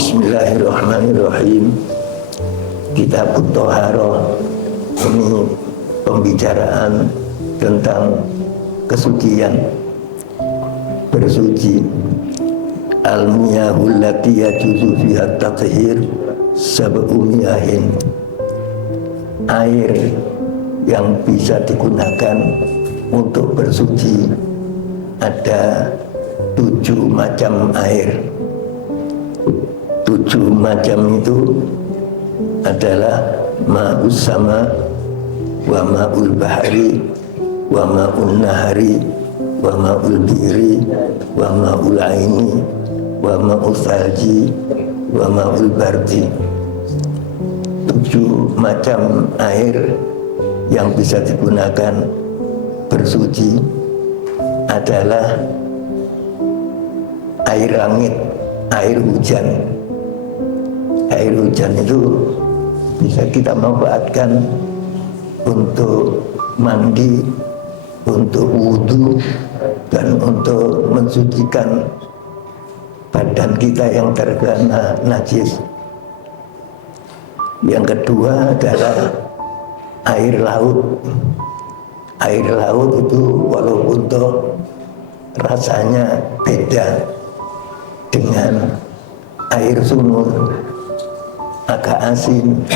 Bismillahirrahmanirrahim. Kitab Thaharah ini pembicaraan tentang kesucian, bersuci. Al-miyahul lati yajuzu fiha tathhir sab'u miyahin. Air yang bisa digunakan untuk bersuci ada 7 macam air. 7 macam itu adalah ma'us sama, wa ma'ul bahari, wa ma'ul nahari, wa ma'ul biri, wa ma'ul aini, wa ma'ul salji, wa ma'ul bardi. 7 macam air yang bisa digunakan bersuci adalah air langit, air hujan. Air hujan itu bisa kita manfaatkan untuk mandi, untuk wudhu, dan untuk mensucikan badan kita yang terkena najis. Yang kedua adalah air laut. Air laut itu walaupun rasanya beda dengan air sumur, agak asin,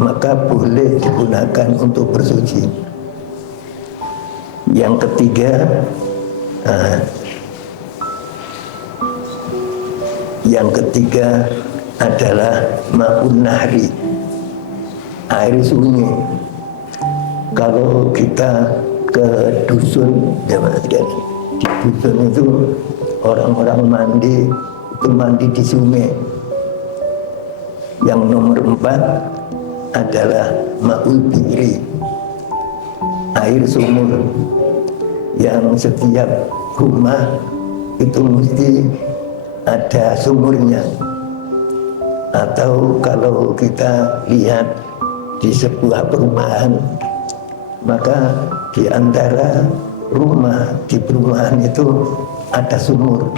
maka boleh digunakan untuk bersuci. Yang ketiga adalah ma'un nahri, air sungai. Kalau kita ke dusun, di dusun itu orang-orang mandi di sungai. Yang nomor 4 adalah ma'ul biri, air sumur, yang setiap rumah itu mesti ada sumurnya. Atau kalau kita lihat di sebuah perumahan, maka di antara rumah di perumahan itu ada sumur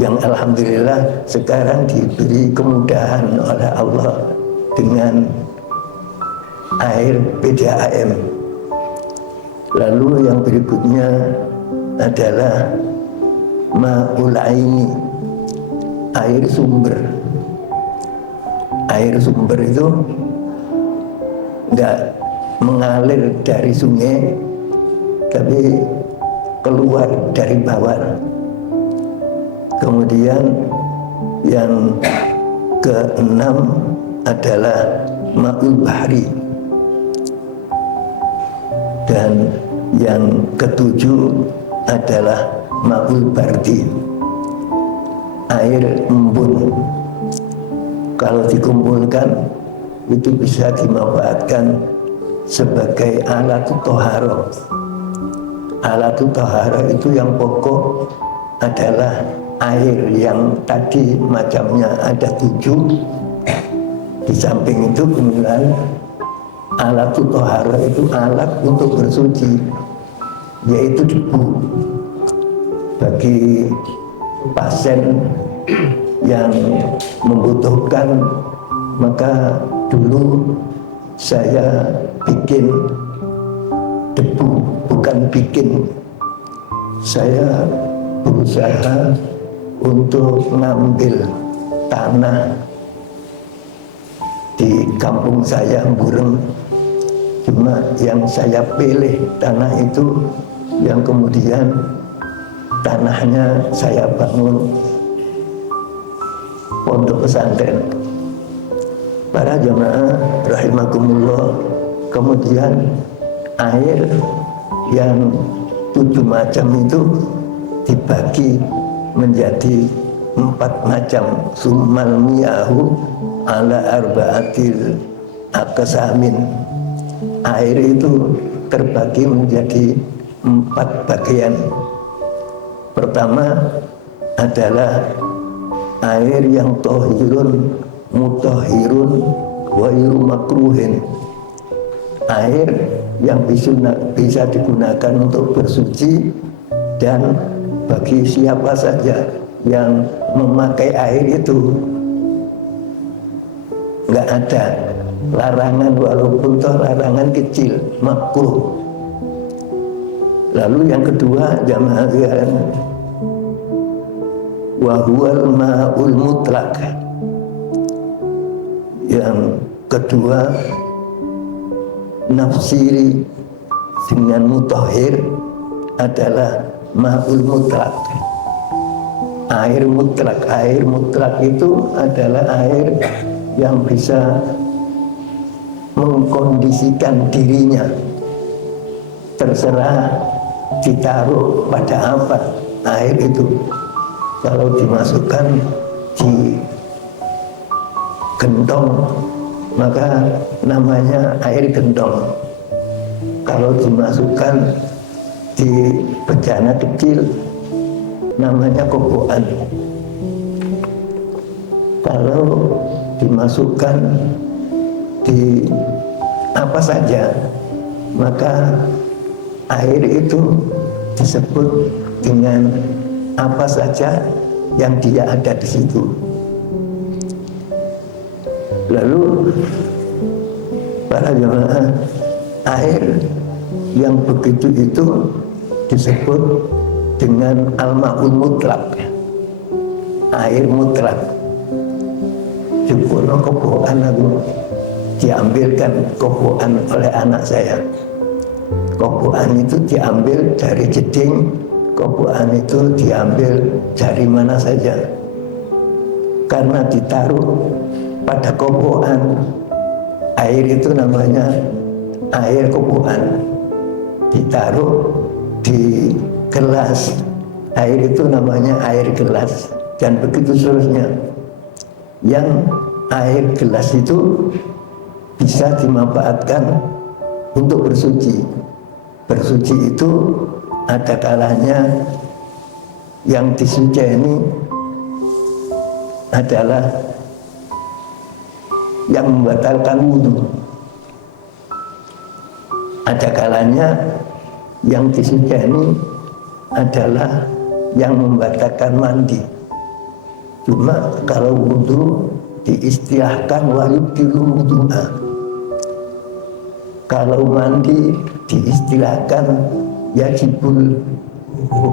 yang alhamdulillah sekarang diberi kemudahan oleh Allah dengan air PDAM. Lalu yang berikutnya adalah ma'ul aini, air sumber. Air sumber itu enggak mengalir dari sungai, tapi keluar dari bawah. Kemudian yang ke-6 adalah ma'ul bahri. Dan yang ke-7 adalah ma'ul bardi, air embun. Kalau dikumpulkan itu bisa dimanfaatkan sebagai alat thaharah. Alat thaharah itu yang pokok adalah air yang tadi macamnya ada 7. Di samping itu kemudian alat thaharah itu alat untuk bersuci, yaitu debu. Bagi pasien yang membutuhkan, maka dulu saya bikin debu, bukan bikin. Saya berusaha untuk mengambil tanah di kampung saya, Bureng. Cuma yang saya pilih tanah itu yang kemudian tanahnya saya bangun pondok pesantren. Para jamaah rahimakumullah, kemudian air yang 7 macam itu dibagi menjadi 4 macam. Summal miyahu ala arba'atil aqsamin. Air itu terbagi menjadi 4 bagian. Pertama adalah air yang tohirun, mutahhirun, wairu makruhin. Air yang bisa digunakan untuk bersuci dan bagi siapa saja yang memakai air itu nggak ada larangan, walaupun toh larangan kecil, makruh. Lalu yang kedua jamaah sekalian, wa huwal ma'ul mutlaq. Yang kedua, nafsiri dengan mutahhir adalah ma'ul mutlaq. Air mutlak. Air mutlak itu adalah air yang bisa mengkondisikan dirinya, terserah ditaruh pada apa air itu. Kalau dimasukkan di gendong maka namanya air gendong. Kalau dimasukkan di bejana kecil namanya kobokan. Kalau dimasukkan di apa saja maka air itu disebut dengan apa saja yang dia ada di situ. Lalu para jemaah, air yang begitu itu disebut dengan al-ma'ul mutlak, air mutlak. Jumlah kobokan aku diambilkan kobokan oleh anak saya. Kobokan itu diambil dari jeding, kobokan itu diambil dari mana saja. Karena ditaruh pada kobokan, air itu namanya air kobokan. Ditaruh di gelas, air itu namanya air gelas, dan begitu seterusnya. Yang air gelas itu bisa dimanfaatkan untuk bersuci. Bersuci itu ada kalanya yang disucikan adalah yang membatalkan wudhu. Ada kalanya yang disucikan adalah yang membatalkan mandi. Cuma kalau wudhu diistilahkan wayubtilu wudhu'a. Kalau mandi diistilahkan yajibul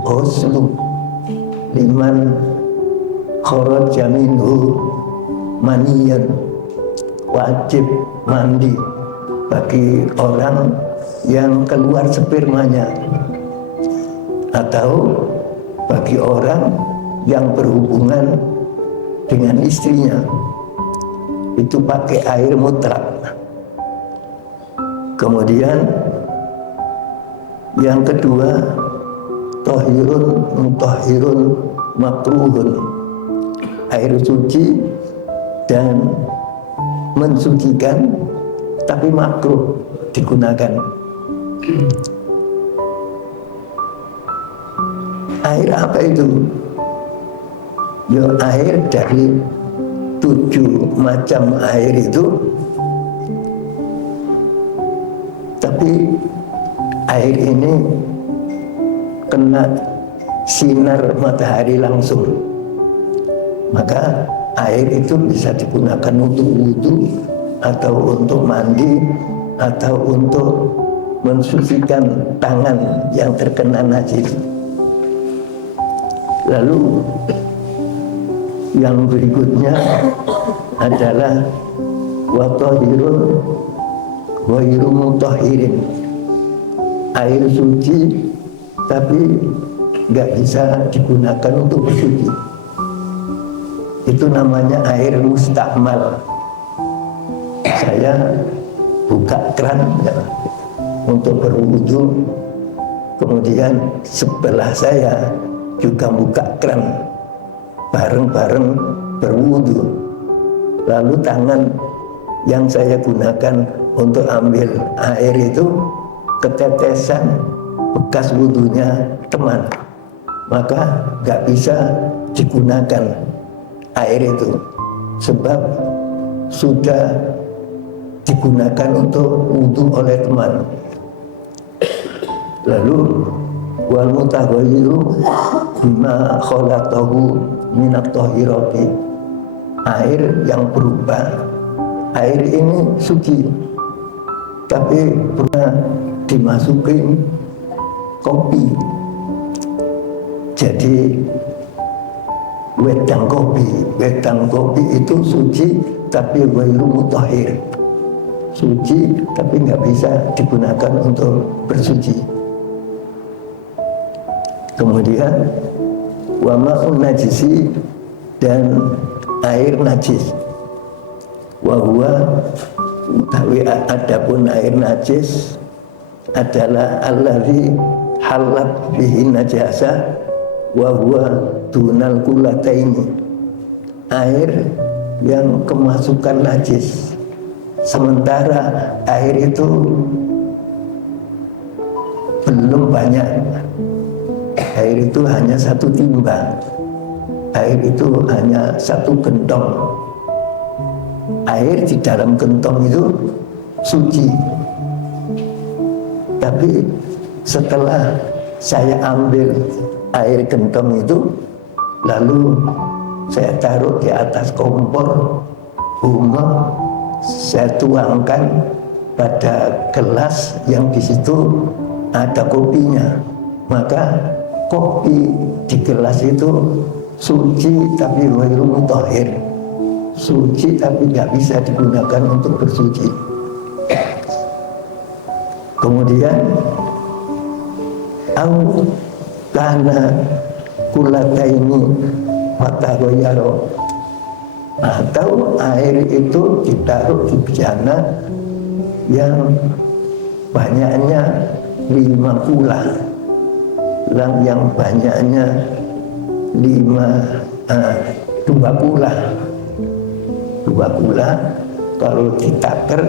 ghuslu liman kharaja minhu maniyan. Wajib mandi bagi orang yang keluar spermanya, atau bagi orang yang berhubungan dengan istrinya, itu pakai air mutlak. Kemudian yang kedua, tohirun mutahhirun makruhun, air suci dan mensucikan tapi makruh digunakan. Air apa itu? Ya, air dari 7 macam air itu, tapi air ini kena sinar matahari langsung, maka air itu bisa digunakan untuk wudhu atau untuk mandi atau untuk mensucikan tangan yang terkena najis. Lalu yang berikutnya adalah watahirun ghairu mutahhirin, air suci tapi nggak bisa digunakan untuk bersuci. Itu namanya air mustakmal. Saya buka keran ya, untuk berwudu, kemudian sebelah saya juga buka keran, bareng-bareng berwudu. Lalu tangan yang saya gunakan untuk ambil air itu ketetesan bekas wudunya teman, maka nggak bisa digunakan air itu, sebab sudah digunakan untuk wudu oleh teman. Lalu wal mutaghayyiru bima khalaqahu minat thahirati, air yang berubah air ini suci, tapi pernah dimasukin kopi, jadi wedang kopi itu suci tapi ghairu mutahhir, suci tapi nggak bisa digunakan untuk bersuci. Kemudian wa ma'un najisi, dan air najis, wa huwa utawi adapun air najis adalah allazi halat bihi najasa wa huwa dunal kulataini, air yang kemasukan najis sementara air itu belum banyak, air itu hanya satu timbang, air itu hanya satu gentong. Air di dalam gentong itu suci, tapi setelah saya ambil air gentong itu, lalu saya taruh di atas kompor bunga, saya tuangkan pada gelas yang di situ ada kopinya, maka kopi di gelas itu suci tapi ghairu mutahhir, suci tapi nggak bisa digunakan untuk bersuci. Kemudian au kana kulataini fataghayyaro, atau air itu ditaruh di bejana yang banyaknya 5 kula, yang banyaknya 2 kula. 2 kula kalau ditaker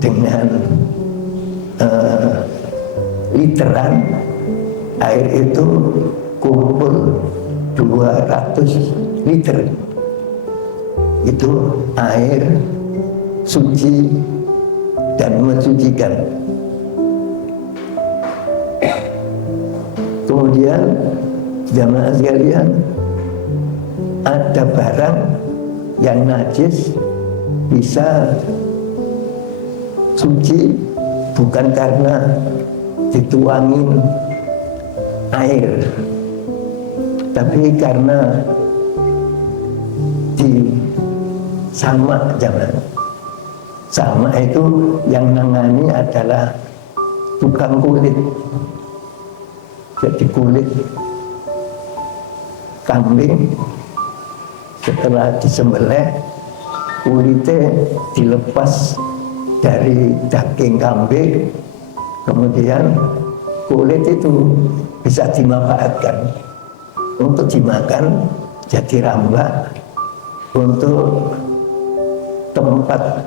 dengan literan, air itu kumpul 200 liter. Itu air suci dan mensucikan. Kemudian jamaah sekalian, ada barang yang najis bisa suci bukan karena dituangin air, tapi karena sama jangan. Sama itu yang nangani adalah tukang kulit. Jadi kulit kambing setelah disembelih, kulitnya dilepas dari daging kambing, kemudian kulit itu bisa dimanfaatkan untuk dimakan jadi rambak, untuk tempat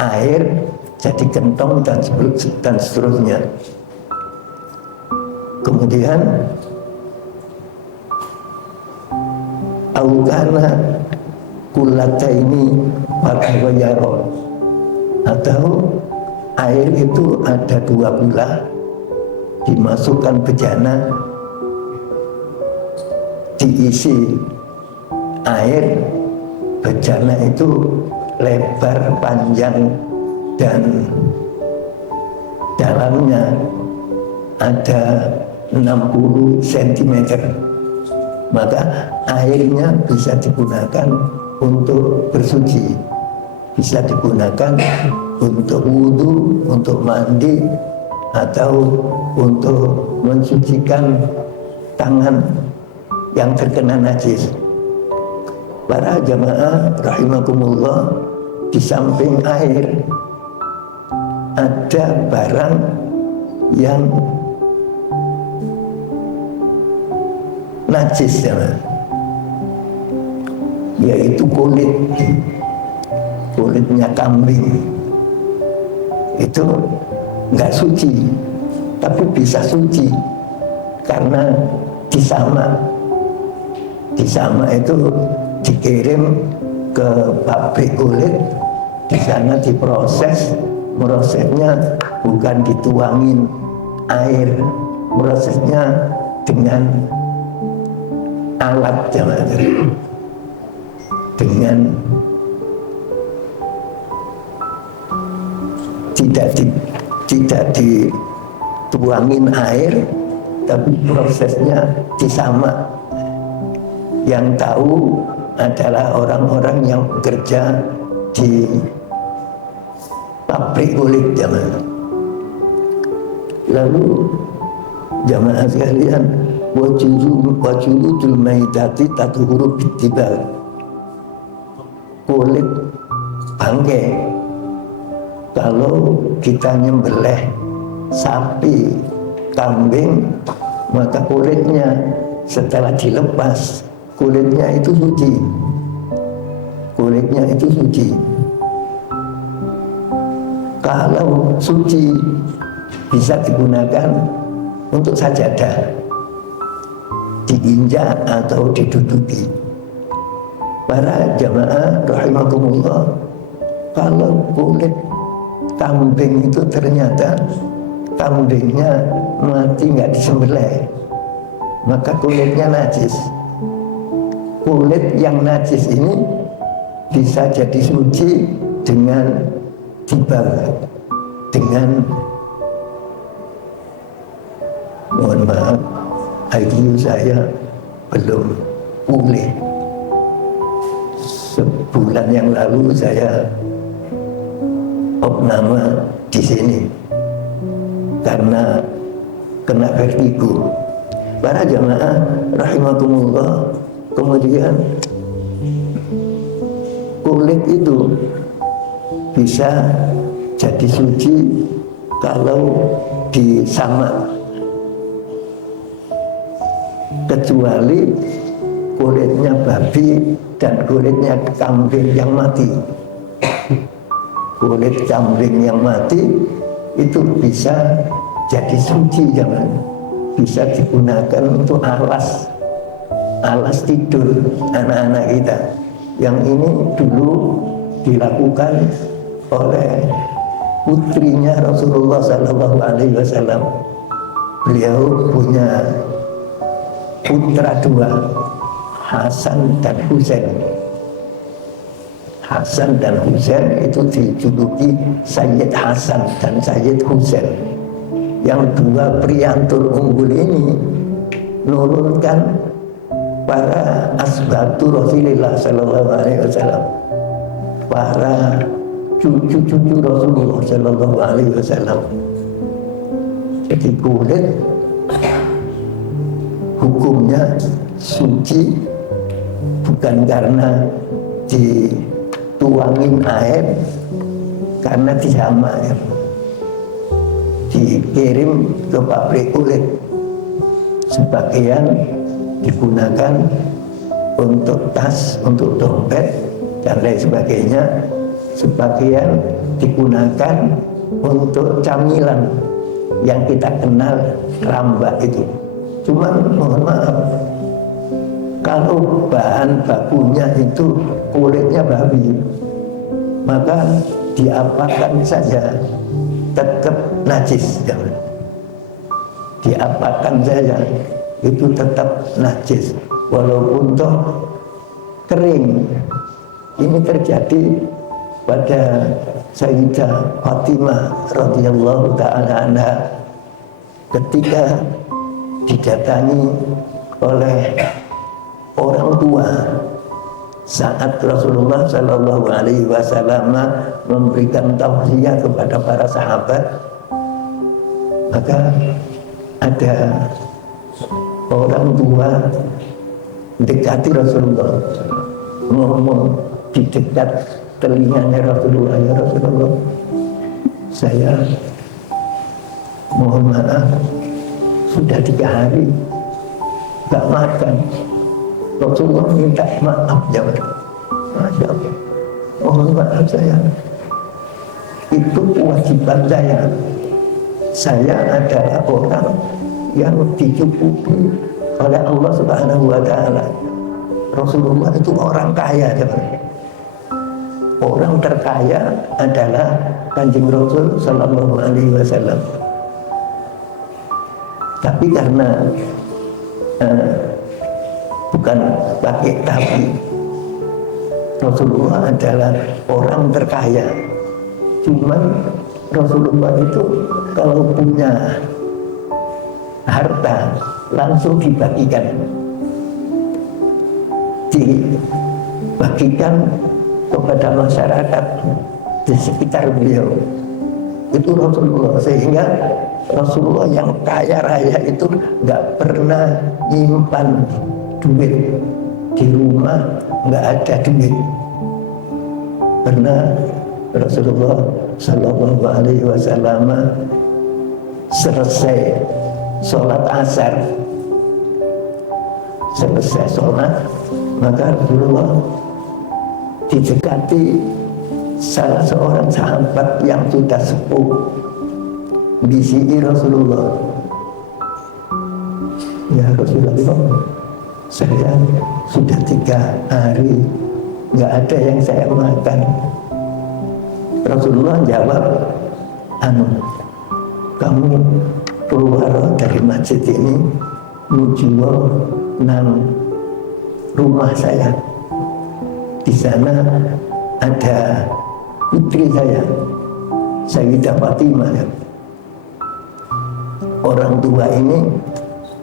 air jadi gentong dan seterusnya. Kemudian aukana kulataini fataghayyaro, atau air itu ada 2 kula dimasukkan bejana, diisi air, bejana itu lebar, panjang, dan dalamnya ada 60 cm, maka airnya bisa digunakan untuk bersuci, bisa digunakan untuk wudhu, untuk mandi, atau untuk mensucikan tangan yang terkena najis. Para jamaah rahimakumullah, di samping air ada barang yang najis, yaitu kulitnya kambing. Itu nggak suci, tapi bisa suci karena disama itu dikirim ke pabrik kulit, di sana diproses. Prosesnya bukan dituangin air, prosesnya dengan alat, dengan tidak dituangin air, tapi prosesnya disamak. Yang tahu adalah orang-orang yang bekerja di pabrik kulit zaman. Lalu jamaah sekalian, wajuludul maitati tatuhuru bitibal, kulit bangkai kalau kita nyembelih sapi, kambing, maka kulitnya setelah dilepas, kulitnya itu suci. Kulitnya itu suci. Kalau suci bisa digunakan untuk sajadah, diinjak atau diduduki. Para jamaah rahimakumullah, kalau kulit kambing itu ternyata kambingnya mati nggak disembelih, maka kulitnya najis. Kulit yang najis ini bisa jadi suci dengan timbal, dengan, mohon maaf, IQ saya belum pulih. Sebulan yang lalu saya opname di sini karena kena vertigo. Para jamaah rahimakumullah, kemudian kulit itu bisa jadi suci kalau disamak, kecuali kulitnya babi dan kulitnya kambing yang mati. Kulit kambing yang mati itu bisa jadi suci, jangan, bisa digunakan untuk alas tidur anak-anak kita. Yang ini dulu dilakukan oleh putrinya Rasulullah Sallallahu Alaihi Wasallam. Beliau punya putra dua, Hasan dan Husain. Hasan dan Husain itu dijuluki Sayyid Hasan dan Sayyid Husain. Yang dua priantur unggul ini nurunkan para asbatu Rasulullah Sallallahu Alaihi Wasallam, para cucu-cucu Rasulullah Sallallahu Alaihi Wasallam. Jadi kulit hukumnya suci bukan karena dituangin air, karena disamak, ya, dikirim ke pabrik kulit. Sebagian digunakan untuk tas, untuk dompet dan lain sebagainya. Sebagian digunakan untuk camilan yang kita kenal rambak itu. Cuman mohon maaf, kalau bahan bakunya itu kulitnya babi, maka diapakan saja tetap najis, ya. Diapakan saja itu tetap najis, walaupun toh kering. Ini terjadi pada Sayyidah Fatimah radhiyallahu ta'ala anha ketika didatangi oleh orang tua saat Rasulullah Shallallahu Alaihi Wasallam memberikan tausiah kepada para sahabat. Maka ada orang tua dekati Rasulullah, ngomong di dekat telinganya Rasulullah, ya Rasulullah, saya mohon maaf sudah 3 hari gak makan. Rasulullah minta maaf, ya Masya Allah, mohon maaf saya, itu kewajiban saya. Saya adalah orang yang dicukupi oleh Allah Subhanahu wa Ta'ala. Rasulullah itu orang kaya, ya. Orang terkaya adalah Kanjeng Rasul Sallallahu Alaihi Wasallam. Tapi karena bukan pakai tapi, Rasulullah adalah orang terkaya. Cuman Rasulullah itu kalau punya harta langsung dibagikan kepada masyarakat di sekitar beliau. Itu Rasulullah, sehingga Rasulullah yang kaya raya itu nggak pernah nyimpan duit di rumah, nggak ada duit. Karena Rasulullah Shallallahu Alaihi Wasallam selesai sholat asar, selesai sholat, maka Rasulullah didekati salah seorang sahabat yang sudah sepuh, bisihi Rasulullah, ya Rasulullah, saya sudah 3 hari nggak ada yang saya makan. Rasulullah jawab, kamu keluar dari masjid ini menuju nang rumah saya. Di sana ada putri saya, Sayyidah Fatimah. Orang tua ini,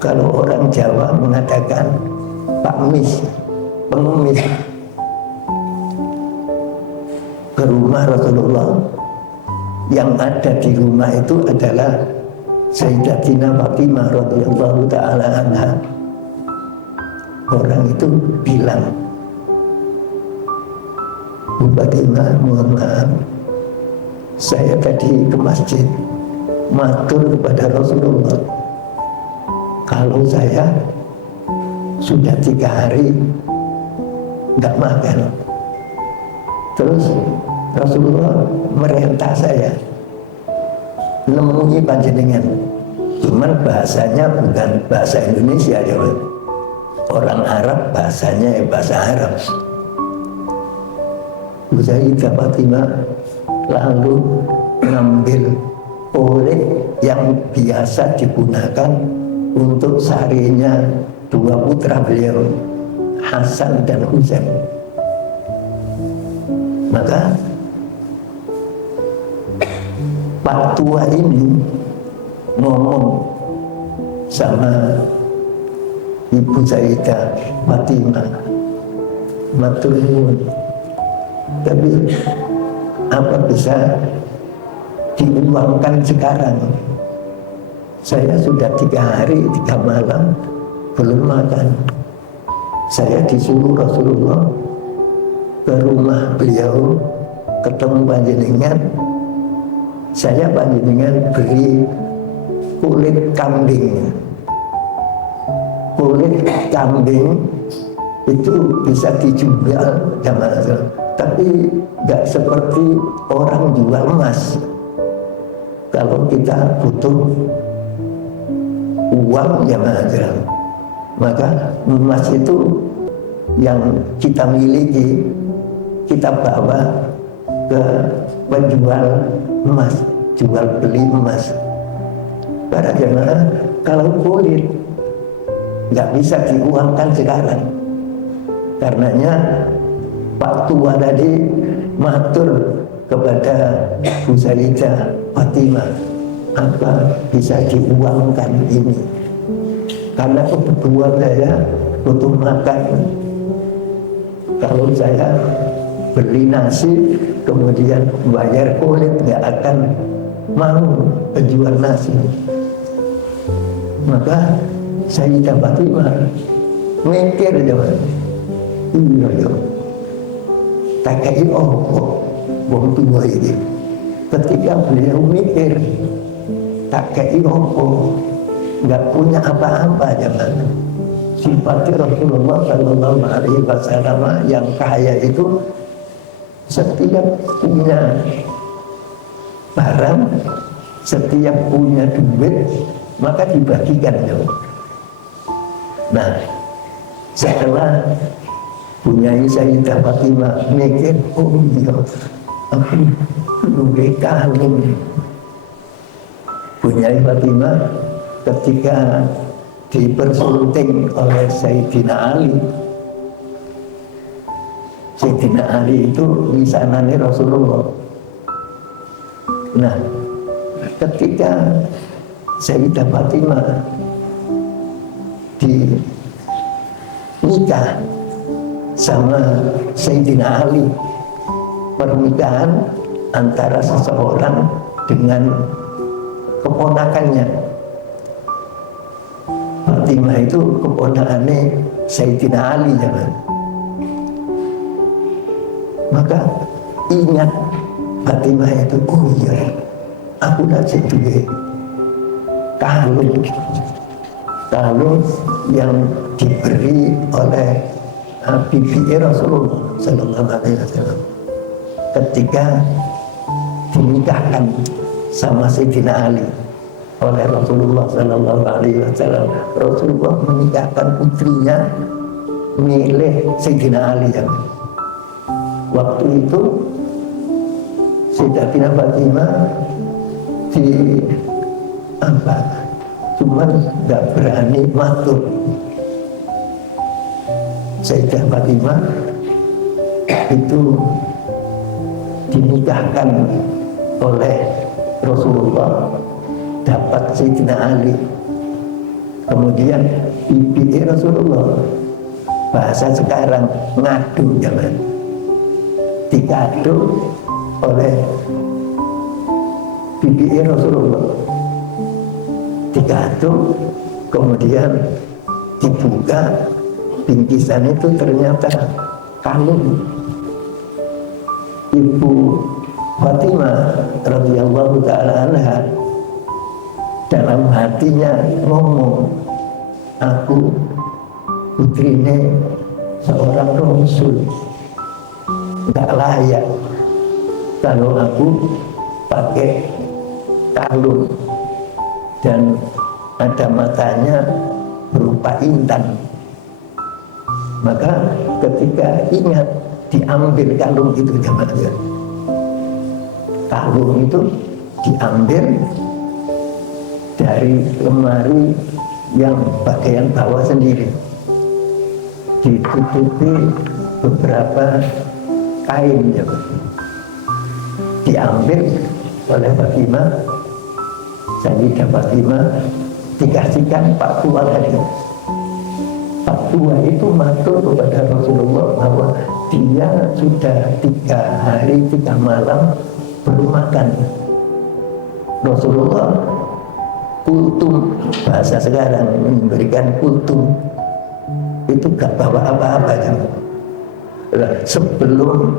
kalau orang Jawa mengatakan pakmis, pengemis. Ke rumah Rasulullah, yang ada di rumah itu adalah Sayyidatina Fatimah radhiyallahu ta'ala anha. Orang itu bilang, Bu Fatimah, mohon maaf, saya tadi ke masjid matur kepada Rasulullah, kalau saya sudah 3 hari nggak makan. Terus Rasulullah merintah saya nemui panjenengan. Cuman bahasanya bukan bahasa Indonesia, ya. Orang Arab bahasanya bahasa Arab. Sayyidah Fatimah lalu ngambil korek yang biasa digunakan untuk sarinya 2 putra beliau, Hasan dan Husain. Maka Pak tua ini ngomong sama Ibu Sayyidah Fatimah, matur nuwun, tapi apa bisa diuangkan sekarang? Saya sudah 3 hari 3 malam belum makan. Saya disuruh Rasulullah ke rumah beliau, ketemu panjenengan. Saya panjenengan beri kulit kambing. Kulit kambing itu bisa dijual, tapi nggak seperti orang jual emas. Kalau kita butuh uang, ya maka emas itu yang kita miliki, kita bawa ke penjual emas, jual beli emas. Para jemaah, kalau kulit nggak bisa diuangkan sekarang. Karenanya Pak tua tadi matur kepada Bu Sayyidah Fatimah, apa bisa diuangkan ini? Karena kebetulan saya butuh makan. Kalau saya beli nasi kemudian bayar kulit, nggak akan mau penjual nasi. Maka Sayyidah Fatimah mikir, iya, tak kayak wong tua ini. Ketika beliau mikir, tak kayak nggak punya apa-apa, sifat Rasulullah Shallallahu Alaihi Wasallam yang kaya itu setiap punya barang, setiap punya duit, maka dibagikan. Nah, setelah punya Sayyidah Fatimah mikir, oh iya, aku lebih kalung. Punya Fatimah ketika dipersunting oleh Sayyidina Ali. Sayyidina Ali itu misanane Rasulullah. Nah, ketika Sayyidah Fatimah nikah sama Sayyidina Ali, pernikahan antara seseorang dengan keponakannya. Fatimah itu keponakannya Sayyidina Ali zaman. Maka ingat Fatimah itu, oh iya, aku nasi duwe kalung yang diberi oleh bibi Rasulullah Sallallahu Alaihi Wasallam ketika dinikahkan sama Sayyidina Ali oleh Rasulullah Sallallahu Alaihi Wasallam. Rasulullah menikahkan putrinya milik Sayyidina Ali. Waktu itu Sayyidatina Fatimah cuman nggak berani matur. Sayyidah Fatimah itu dinikahkan oleh Rasulullah, dapat Sayyidina Ali. Kemudian bibi Rasulullah, bahasa sekarang ngadu zaman, dikado oleh bibi Rasulullah, dikado, kemudian dibuka, bingkisan itu ternyata kalung. Ibu Fatimah radhiyallahu ta'ala anha dalam hatinya ngomong, aku putrinya seorang rasul, nggak layak kalau aku pakai kalung dan ada matanya berupa intan. Maka ketika ingat, diambil kalung itu jamaah. Kalung itu diambil dari lemari yang bagian bawah sendiri, ditutupi beberapa kain ya, diambil oleh Fatimah, Sayyidah Fatimah, dikasihkan Pak Tua tadi. Pak Tua itu matur kepada Rasulullah bahwa dia sudah 3 hari 3 malam belum makan. Rasulullah kultum, bahasa sekarang memberikan kultum, itu gak bawa apa-apa ya. Sebelum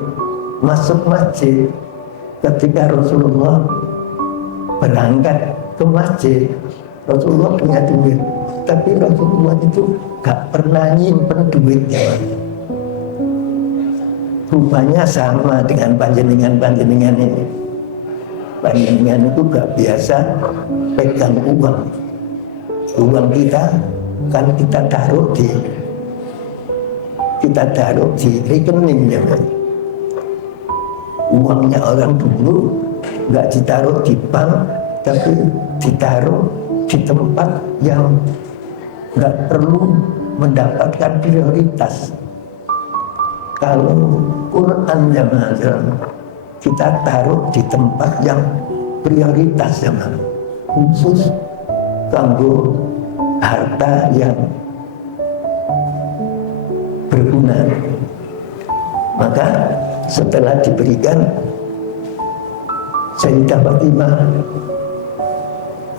masuk masjid, ketika Rasulullah berangkat ke masjid, Rasulullah punya duit, tapi Rasulullah itu gak pernah nyimpen duitnya. Rupanya sama dengan panjenengan ini. Panjenengan itu gak biasa pegang uang. Uang kita kan kita taruh di rekening ya. Uangnya orang dulu gak ditaruh di bank, tapi ditaruh di tempat yang gak perlu mendapatkan prioritas. Kalau Quran jamaah, kita taruh di tempat yang prioritas jamaah, khusus kanggo harta yang berguna. Maka setelah diberikan Sayyidah Fatimah,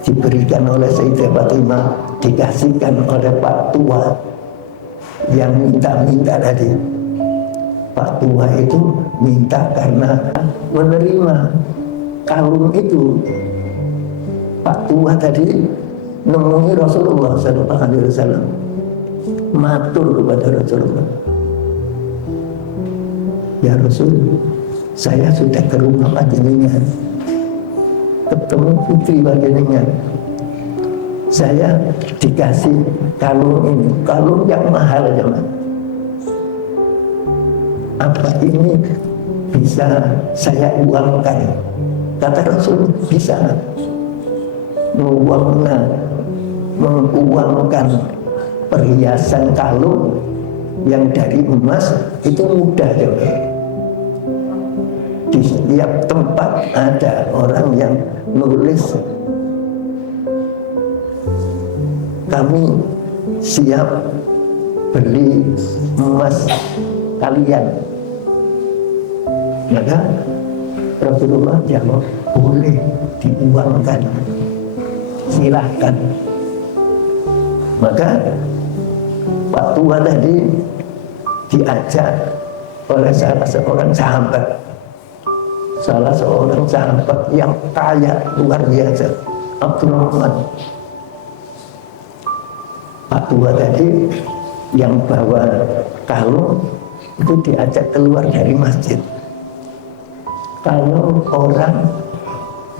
diberikan oleh Sayyidah Fatimah, dikasihkan oleh Pak Tua yang minta tadi. Pak Tua itu minta karena menerima kalung itu. Pak Tua tadi nemui Rasulullah Sallallahu Alaihi Wasallam, matur kepada Rasulullah, ya Rasul, saya sudah ke rumah panjenengan, ketemu putri panjenengan, saya dikasih kalung ini, kalung yang mahal zaman. Apa ini bisa saya uangkan? Kata Rasul, bisa. Menguangkan perhiasan kalung yang dari emas itu mudah. di setiap tempat ada orang yang nulis, kami siap beli emas kalian. Maka Rasulullah jawab, boleh diuangkan, silahkan. Maka Pak Tua tadi diajak oleh salah seorang sahabat yang kaya luar biasa, Abdurrahman. Pak Tua tadi yang bawa kalung itu diajak keluar dari masjid. Kalau orang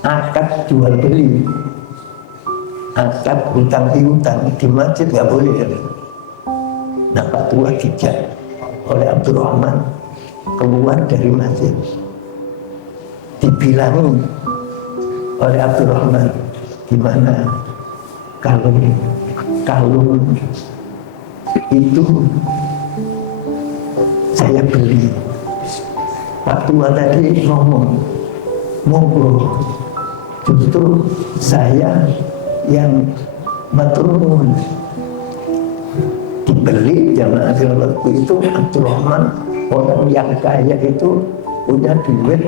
akad jual beli, akad hutang piutang di masjid nggak boleh. Nah, Pak Tua dijak oleh Abdurrahman keluar dari masjid. Dibilangi oleh Abdurrahman, gimana kalau itu saya beli. Pak Tua tadi ngomong, monggo, justru saya yang matur nuwun. Dibeli jamaah waktu itu. Abdurrahman orang yang kaya itu punya duit,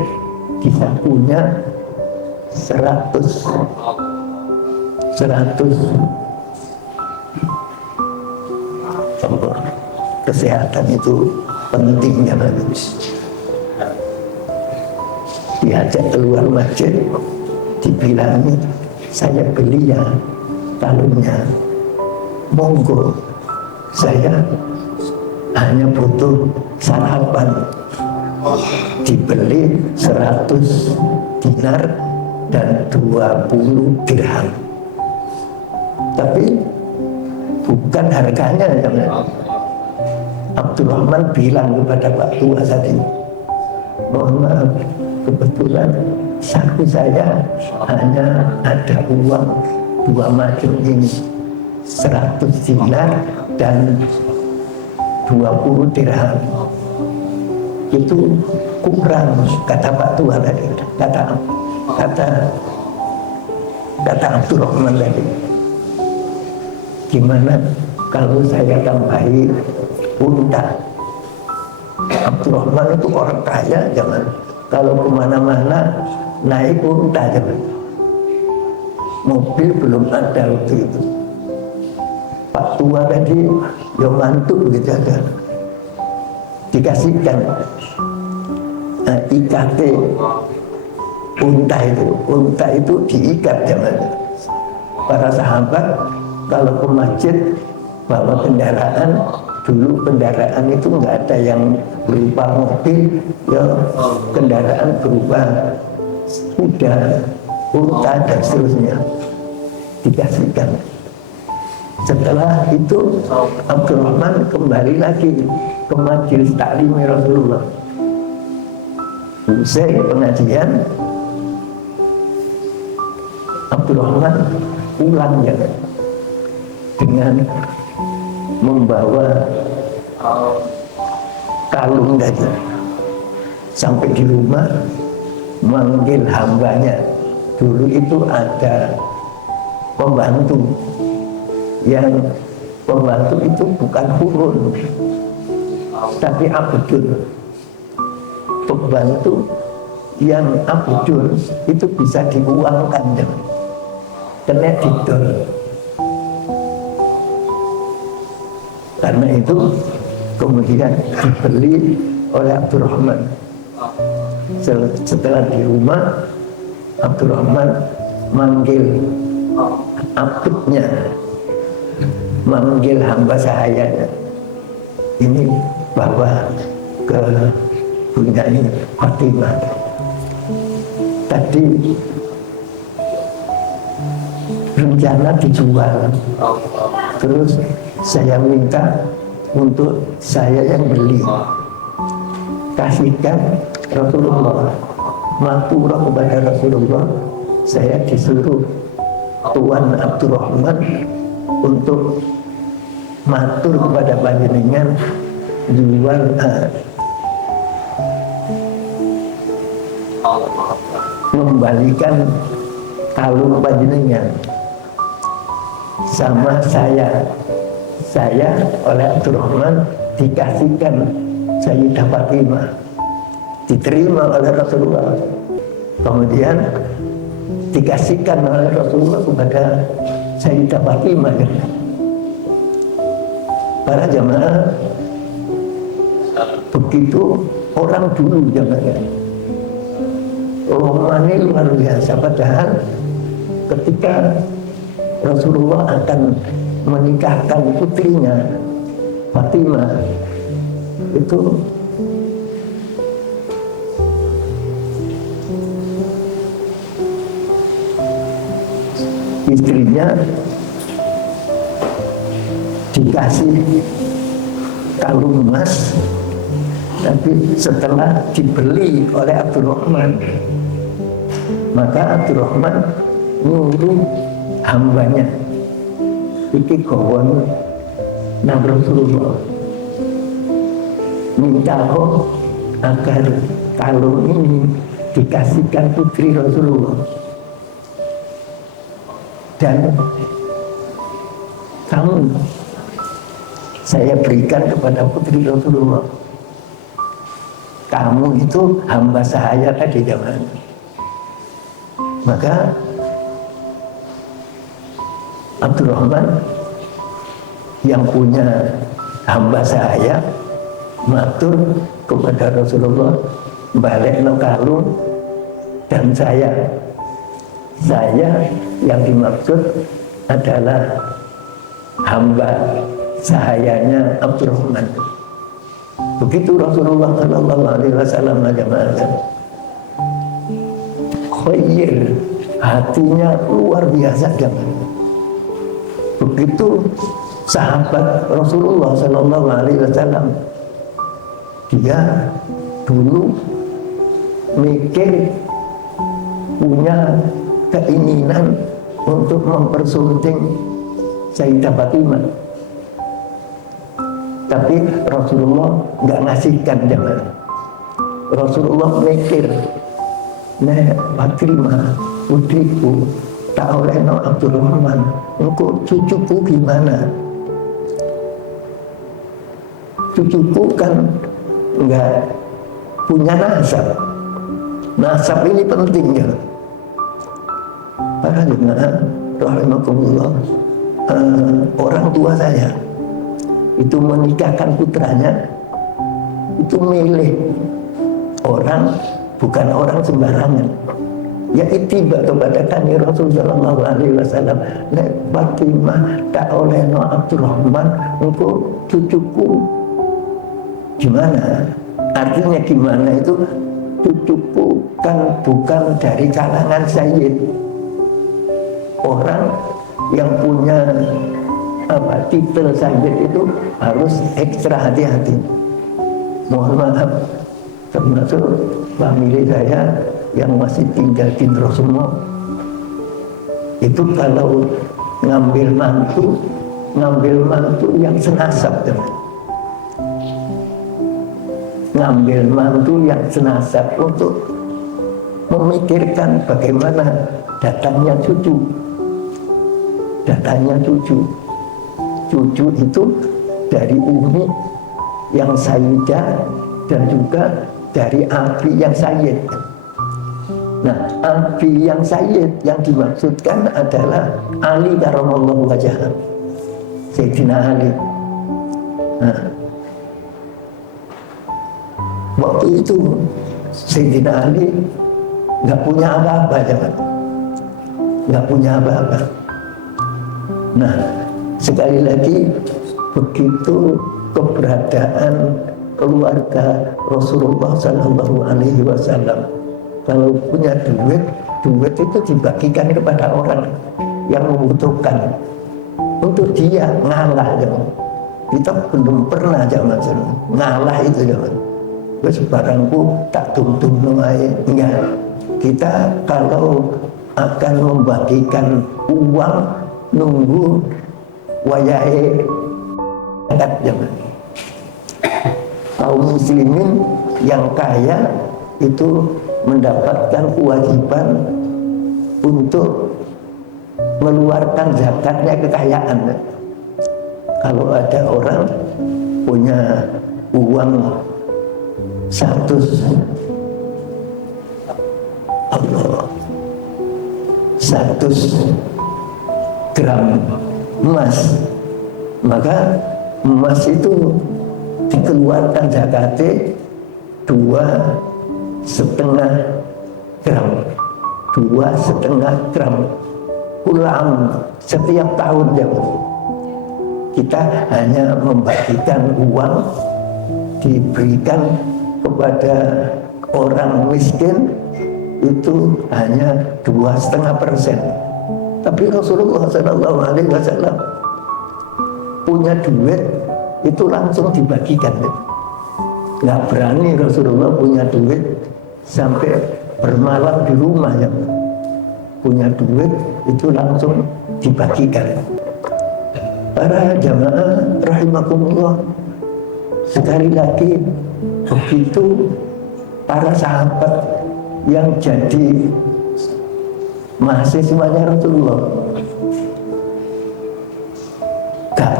bisa punya 100 kesehatan itu pentingnya bagus. Diajak keluar masjid, dibilangi, saya beli ya kalungnya, monggo, saya hanya butuh sarapan. Dibeli 100 dinar dan 20 dirham. Tapi bukan harganya yang Abdurrahman bilang kepada Pak Tua tadi, mohon maaf, kebetulan saku saya hanya ada uang 2 macam ini, 100 dinar dan 20 dirham. Itu kurang, kata Pak Tua tadi, kata Abdurrahman tadi. Gimana kalau saya tambahi unta? Abdurrahman itu orang kaya, jangan kalau kemana-mana naik unta, jangan. Mobil belum ada waktu itu. Pak Tua tadi ya mantuk begitu aja, dikasihkan IKT unta itu diikat, jangan. Para sahabat kalau ke masjid bawa kendaraan, dulu kendaraan itu nggak ada yang berupa mobil, ya kendaraan berupa kuda, unta dan seterusnya, dikasihkan. Setelah itu Abdurrahman kembali lagi ke majelis taklim Rasulullah. Usai pengajian, Abdurrahman pulang ya dengan membawa kalung tadi. Sampai di rumah manggil hambanya. Dulu itu ada pembantu, yang pembantu itu bukan hurun tapi abdul. Pembantu yang abdul itu bisa diuangkan, kena didol. Karena itu kemudian dibeli oleh Abdurrahman. Setelah di rumah, Abdurrahman manggil abdnya, manggil hamba sahayanya, ini bawa ke Bunda Fatimah. Tadi rencana dijual, terus saya minta untuk saya yang beli, kasihkan Rasulullah. Maturah kepada Rasulullah, saya disuruh Tuan Abdurrahman untuk matur kepada panjenengan jual Membalikan kalung panjenengan sama saya oleh Abdurrahman dikasihkan Sayyidah Fatimah, diterima oleh Rasulullah, kemudian dikasihkan oleh Rasulullah kepada Sayyidah Fatimah. Para jamaah, begitu orang dulu jamaah, rohani luar biasa. Padahal ketika Rasulullah akan menikahkan putrinya Fatimah, itu istrinya dikasih kalung emas, tapi setelah dibeli oleh Abdurrahman, maka Abdurrahman nyuruh hambanya iki gawon nang Rasulullah, minta agar kalung ini dikasihkan putri Rasulullah, dan kamu saya berikan kepada putri Rasulullah. Kamu itu hamba sahaya tadi zaman. Maka Abdurrahman yang punya hamba sahaya matur kepada Rasulullah, balik no kalung, dan saya yang dimaksud adalah hamba sahayanya Abdurrahman. Begitu Rasulullah Shallallahu Alaihi Wasallam mengatakan, khair, hatinya luar biasa jangan. Begitu sahabat Rasulullah Shallallahu Alaihi Wasallam, dia dulu mikir punya keinginan untuk mempersunting Sayyidah Fatimah, tapi Rasulullah nggak ngasihkan jangan. Rasulullah mikir, nah Fatimah putriku tak oleh no Abdurrahman, engkau cucuku gimana? Cucuku kan nggak punya nasab. Nasab ini penting ya. Para jemaah rahimakumullah, orang tua saya itu menikahkan putranya, itu milih orang, bukan orang sembarangan. Ya itiba kepada kami Rasulullah Shallallahu Alaihi Wasallam, nek Fatimah tak oleh no Abdurrahman, engkau cucuku gimana? Artinya gimana itu, cucuku kan bukan dari kalangan sayyid. Orang yang punya titel sayyid itu harus ekstra hati-hati. Mohon maaf, termasuk famili saya yang masih tinggal di Drosomo, itu kalau ngambil mantu yang senasab, ngambil mantu yang senasab untuk memikirkan bagaimana datangnya cucu. Cucu itu dari umi yang sayyidah dan juga dari abi yang sayyid. Nah, abi yang sayyid yang dimaksudkan adalah Ali karamallahu wajhah, Sayyidina Ali. Nah, waktu itu Sayyidina Ali nggak punya apa-apa, nggak punya apa-apa. Nah, sekali lagi begitu keberadaan keluarga Rasulullah Sallallahu Alaihi Wasallam, kalau punya duit itu dibagikan kepada orang yang membutuhkan. Untuk dia ngalah, jangan. Kita belum pernah zaman ngalah itu jangan. Terus barangku tak tum-tum enggak. Kita kalau akan membagikan uang nunggu wayahe angkat zaman. Kaum muslimin yang kaya itu mendapatkan kewajiban untuk mengeluarkan zakatnya kekayaan. Kalau ada orang punya uang 100 gram emas, maka emas itu dikeluarkan zakatnya 2,5 gram, 2,5 gram ulang setiap tahun ya. Kita hanya membagikan uang, diberikan kepada orang miskin itu hanya 2,5%. Tapi Rasulullah SAW punya duit itu langsung dibagikan. Nggak berani Rasulullah punya duit sampai bermalam di rumah ya. Punya duit itu langsung dibagikan. Para jamaah rahimakumullah, sekali lagi begitu para sahabat yang jadi mahasiswanya Rasulullah gak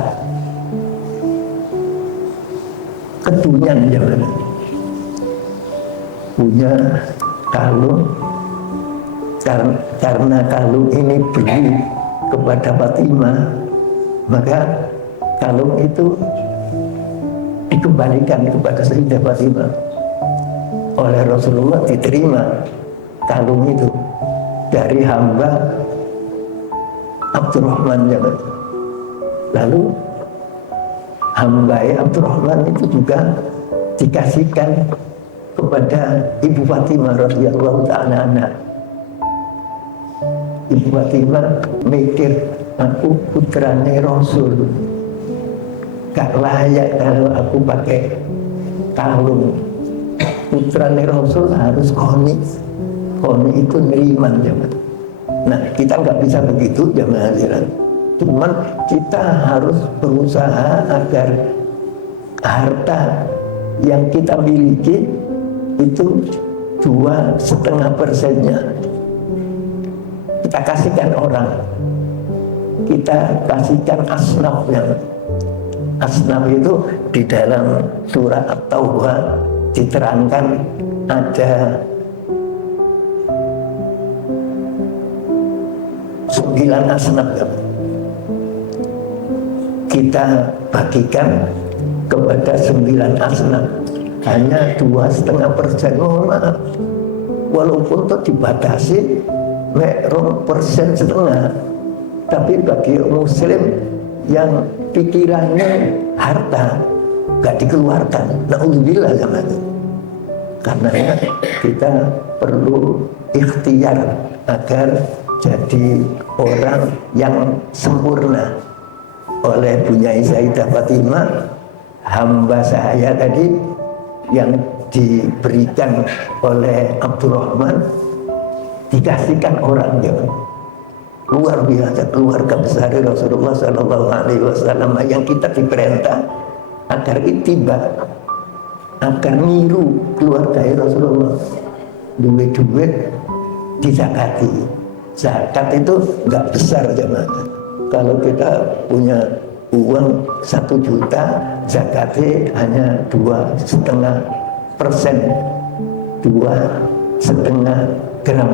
kedunyan jangan punya kalung, karena kalung ini beli kepada Fatimah, maka kalung itu dikembalikan kepada Sayyidah Fatimah oleh Rasulullah. Diterima kalung itu dari hamba Abdurrahman. Lalu hamba Abdurrahman itu juga dikasihkan kepada Ibu Fatimah radhiyallahu ta'ala anha. Ibu Fatimah mikir, aku putrane Rasul, gak layak kalau aku pakai kalung. Putrane Rasul harus koni itu neriman jangan. Nah kita nggak bisa begitu jamaah hadirin. Cuman kita harus berusaha agar harta yang kita miliki itu 2,5%-nya kita kasihkan orang, kita kasihkan asnafnya. Asnaf itu di dalam surah At-Taubah diterangkan ada 9 asnaf. Kita bagikan kepada 9 asnaf hanya 2,5%. Oh, maaf, walaupun itu dibatasi 2,5%, tapi bagi muslim yang pikirannya harta gak dikeluarkan, na'udzubillah zaman itu. Karena kita perlu ikhtiar agar jadi orang yang sempurna. Oleh Bunyai Sayyidah Fatimah, hamba saya tadi yang diberikan oleh Abdurrahman dikasihkan orang yang luar biasa, keluarga besar Rasulullah SAW yang kita diperintah agar ittiba, agar niru keluarga Rasulullah. Duit-duit dizakati. Zakat itu nggak besar jemaah. Kalau kita punya uang 1 juta, zakatnya hanya 2,5%, 2,5 gram.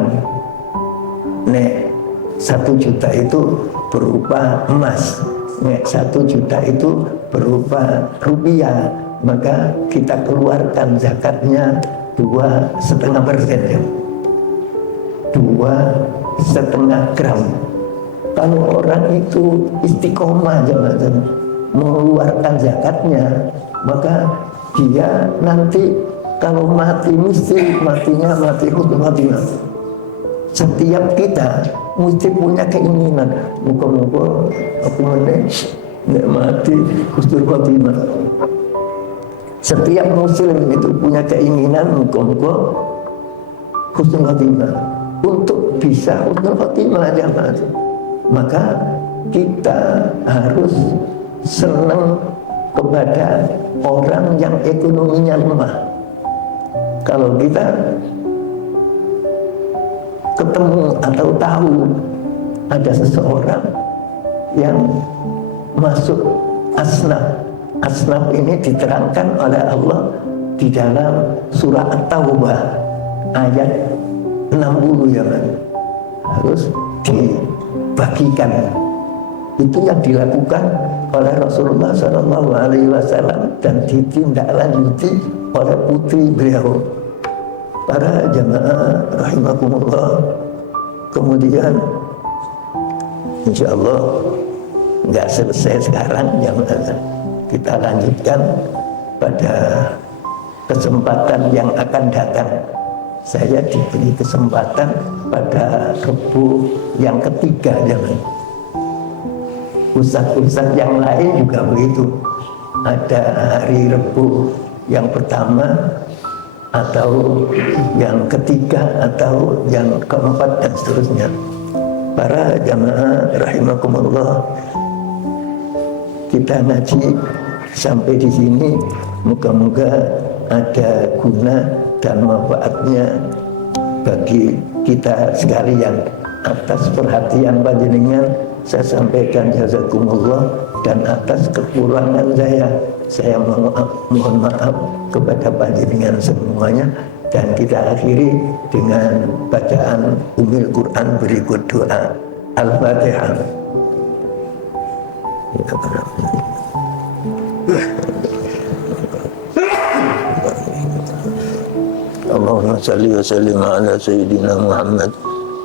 Nek 1 juta itu berupa emas, nek 1 juta itu berupa rupiah, maka kita keluarkan zakatnya 2,5%, 2,5 gram. Kalau orang itu istiqomah jangan mengeluarkan zakatnya, maka dia nanti kalau mati mesti matinya mati husnul khotimah. Setiap kita mesti punya keinginan, muka-muka aku nek mati husnul khotimah. Setiap muslim itu punya keinginan muka-muka husnul khotimah. Untuk bisa husnul khotimah jangan. Maka kita harus senang kepada orang yang ekonominya lemah. Kalau kita ketemu atau tahu ada seseorang yang masuk asnaf. Asnaf ini diterangkan oleh Allah di dalam surah At-Taubah ayat 60 ya kan. Harus dibagikan. Itu yang dilakukan oleh Rasulullah SAW dan ditindaklanjuti oleh putri beliau. Para jamaah rahimakumullah, kemudian insya Allah nggak selesai sekarang, jamaah, kita lanjutkan pada kesempatan yang akan datang. Saya diberi kesempatan pada Rebu yang ketiga, jamaah. Ustaz-ustaz yang lain juga begitu. Ada hari Rebu yang pertama atau yang ketiga atau yang keempat dan seterusnya. Para jamaah rahimakumullah, kita ngaji sampai di sini, moga-moga ada guna dan manfaatnya bagi kita sekalian. Atas perhatian panjenengan saya sampaikan jazakumullah, dan atas kekurangan saya mohon maaf kepada panjenengan semuanya. Dan kita akhiri dengan bacaan Ummul Quran berikut doa Al-Fatihah. Allahumma salli wa sallim ala Sayyidina Muhammad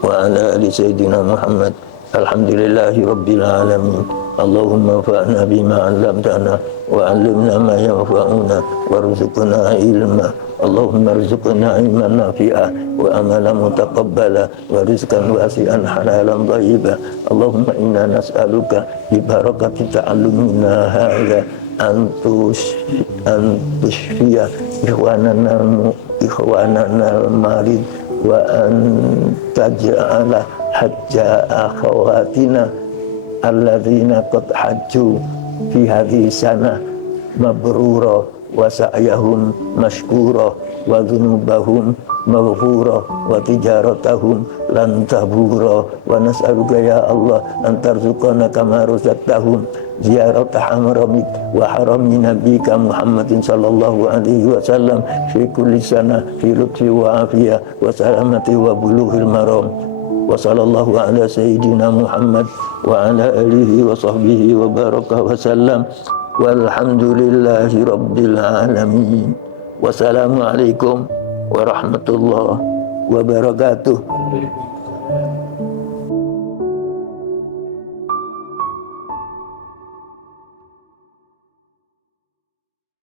wa ala ali Sayyidina Muhammad. Alhamdulillahi Rabbil Alamin. Allahumma fa'na bima 'allamtana wa 'allimna ma yanfa'una warzuqna ilma. Allahumma rzuqna ilman nafi'a wa amalan mutaqabbala wa rizqan wasi'an halalan thayyiba. Allahumma inna nas'aluka bi barakati ta'allumina hadza an tushfiya ikhwanana al-marid wa an taj'ala hajja akhawatina alladzina qad hajju fi hadhihi sanah mabrura wa sa'yahum mashkura wa dhunubahum maghfura wa tijaratahum lan tabura wa nas'aluka ya Allah an tarzuqana kama razaqtahum ziyarat haramik wa harami nabika Muhammadin sallallahu alaihi wasallam fi kulli sana fi lutfi wa afiyah wa salamati wa bulughil maram. Wa sallallahu ala sayyidina Muhammad wa ala alihi wa sahbihi wa baraka wa sallam. Walhamdulillahi Rabbil Alamin. Wassalamualaikum warahmatullahi wabarakatuh.